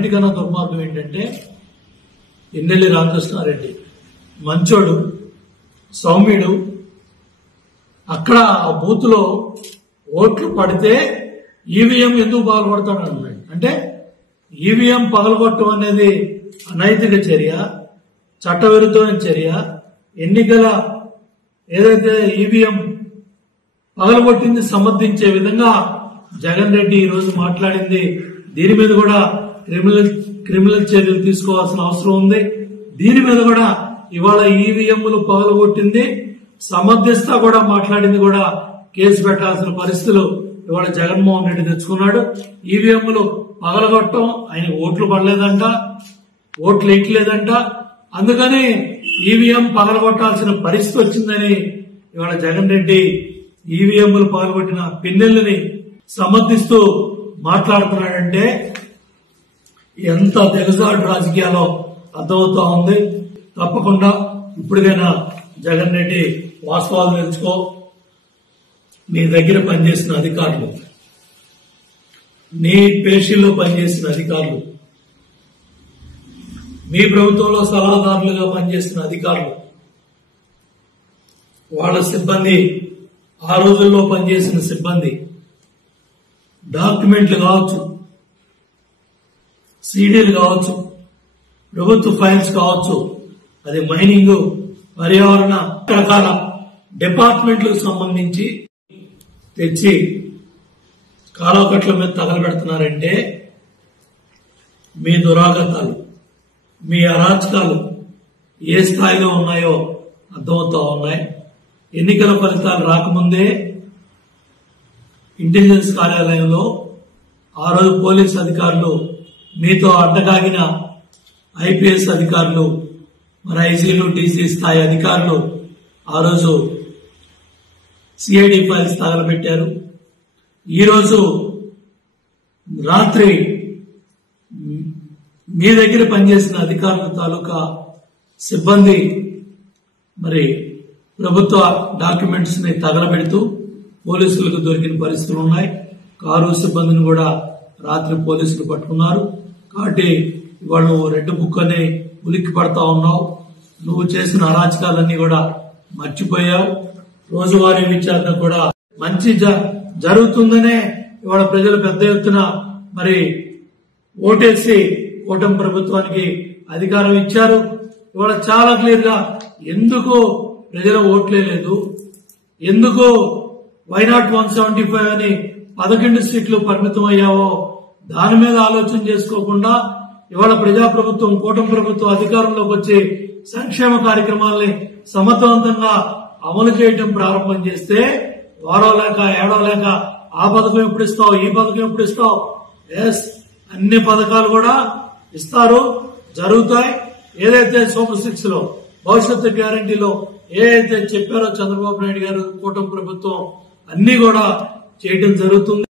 అన్నిటికన్నా దుర్మార్గం ఏంటంటే ఎన్నెల్లి రామకృష్ణారెడ్డి మంచోడు, సౌమ్యుడు. అక్కడ ఆ బూత్ లో ఓట్లు పడితే ఈవీఎం ఎందుకు పగలగొడతాడు అన్నాడు. అంటే ఈవీఎం పగలగొట్టడం అనేది అనైతిక చర్య, చట్టవిరుద్ధమైన చర్య. ఎన్నికల ఏదైతే ఈవీఎం పగలగొట్టింది సమర్థించే విధంగా జగన్ రెడ్డి ఈ రోజు మాట్లాడింది. దీని మీద కూడా క్రిమినల్ చర్యలు తీసుకోవాల్సిన అవసరం ఉంది. దీని మీద కూడా ఇవాళ ఈవీఎంలు పగలగొట్టింది సమర్థిస్తా కూడా మాట్లాడింది కూడా కేసు పెట్టాల్సిన పరిస్థితులు ఇవాళ జగన్మోహన్ రెడ్డి తెచ్చుకున్నాడు. ఈవీఎంలు పగలగొట్టడం, ఆయన ఓట్లు పడలేదంట, ఓట్లు వేయట్లేదంట, అందుకని ఈవీఎం పగలగొట్టాల్సిన పరిస్థితి వచ్చిందని ఇవాళ జగన్ రెడ్డి ఈవీఎంలు పగలగొట్టిన పిన్నెల్ని సమర్థిస్తూ మాట్లాడుతున్నాడంటే ఎంత తెగసాటు రాజకీయాల్లో అర్థమవుతా ఉంది. తప్పకుండా ఇప్పటికైనా జగన్ రెడ్డి వాస్తవాలు తెలుసుకో. నీ దగ్గర పనిచేసిన అధికారులు, నీ పేషీల్లో పనిచేసిన అధికారులు, మీ ప్రభుత్వంలో సలహాదారులుగా పనిచేసిన అధికారులు, వాళ్ళ సిబ్బంది, ఆ రోజుల్లో పనిచేసిన సిబ్బంది, డాక్యుమెంట్లు కావచ్చు, సీడీలు కావచ్చు, ప్రభుత్వ ఫైల్స్ కావచ్చు, అది మైనింగ్, పర్యావరణ రకాల డిపార్ట్మెంట్లకు సంబంధించి తెచ్చి కాలువకట్ల మీద తగలబెడుతున్నారంటే మీ దురాగతాలు, మీ అరాచకాలు ఏ స్థాయిలో ఉన్నాయో అర్థమవుతా ఉన్నాయి. ఎన్నికల ఫలితాలు రాకముందే ఇంటెలిజెన్స్ కార్యాలయంలో ఆ రోజు పోలీస్ అధికారులు, మీతో అడ్డగాగిన ఐపీఎస్ అధికారులు, మరి ఐసీలు, డీసీ స్థాయి అధికారులు ఆ రోజు సిఐడి ఫైల్స్ తగలబెట్టారు. ఈరోజు రాత్రి మీ దగ్గర పనిచేసిన అధికారుల తాలూకా సిబ్బంది మరి ప్రభుత్వ డాక్యుమెంట్స్ ని తగలబెడుతూ పోలీసులకు దొరికిన పరిస్థితులు ఉన్నాయి. కారు సిబ్బందిని కూడా రాత్రి పోలీసులు పట్టుకున్నారు. కాబట్టి ఇవాళ నువ్వు రెడ్ బుక్ అని ఉలిక్కి పడతా ఉన్నావు. నువ్వు చేసిన అరాచకాలన్నీ కూడా మర్చిపోయావు. రోజువారీ విచారణ కూడా మంచి జరుగుతుందనే ఇవాళ ప్రజలు పెద్ద ఎత్తున మరి ఓటేసి కూటమి ప్రభుత్వానికి అధికారం ఇచ్చారు. ఇవాళ చాలా క్లియర్ గా ఎందుకు ప్రజల ఓట్లే లేదు, ఎందుకు వైనాట్ 175 అని 11 సీట్లు పరిమితం అయ్యావో దాని మీద ఆలోచన చేసుకోకుండా ఇవాళ ప్రజాప్రభుత్వం, కూటమి ప్రభుత్వం అధికారంలోకి వచ్చి సంక్షేమ కార్యక్రమాల్ని సమర్థవంతంగా అమలు చేయడం ప్రారంభం చేస్తే వారం లేక ఏడో లేక ఆ పథకం ఎప్పుడు ఇస్తావు, ఈ పథకం ఎప్పుడు ఇస్తావు, ఎస్ అన్ని పథకాలు కూడా ఇస్తారు, జరుగుతాయి. ఏదైతే సూపర్ 6 లో భవిష్యత్తు గ్యారంటీలో ఏదైతే చెప్పారో చంద్రబాబు నాయుడు గారు, కూటమి ప్రభుత్వం అన్ని కూడా చేయడం జరుగుతుంది.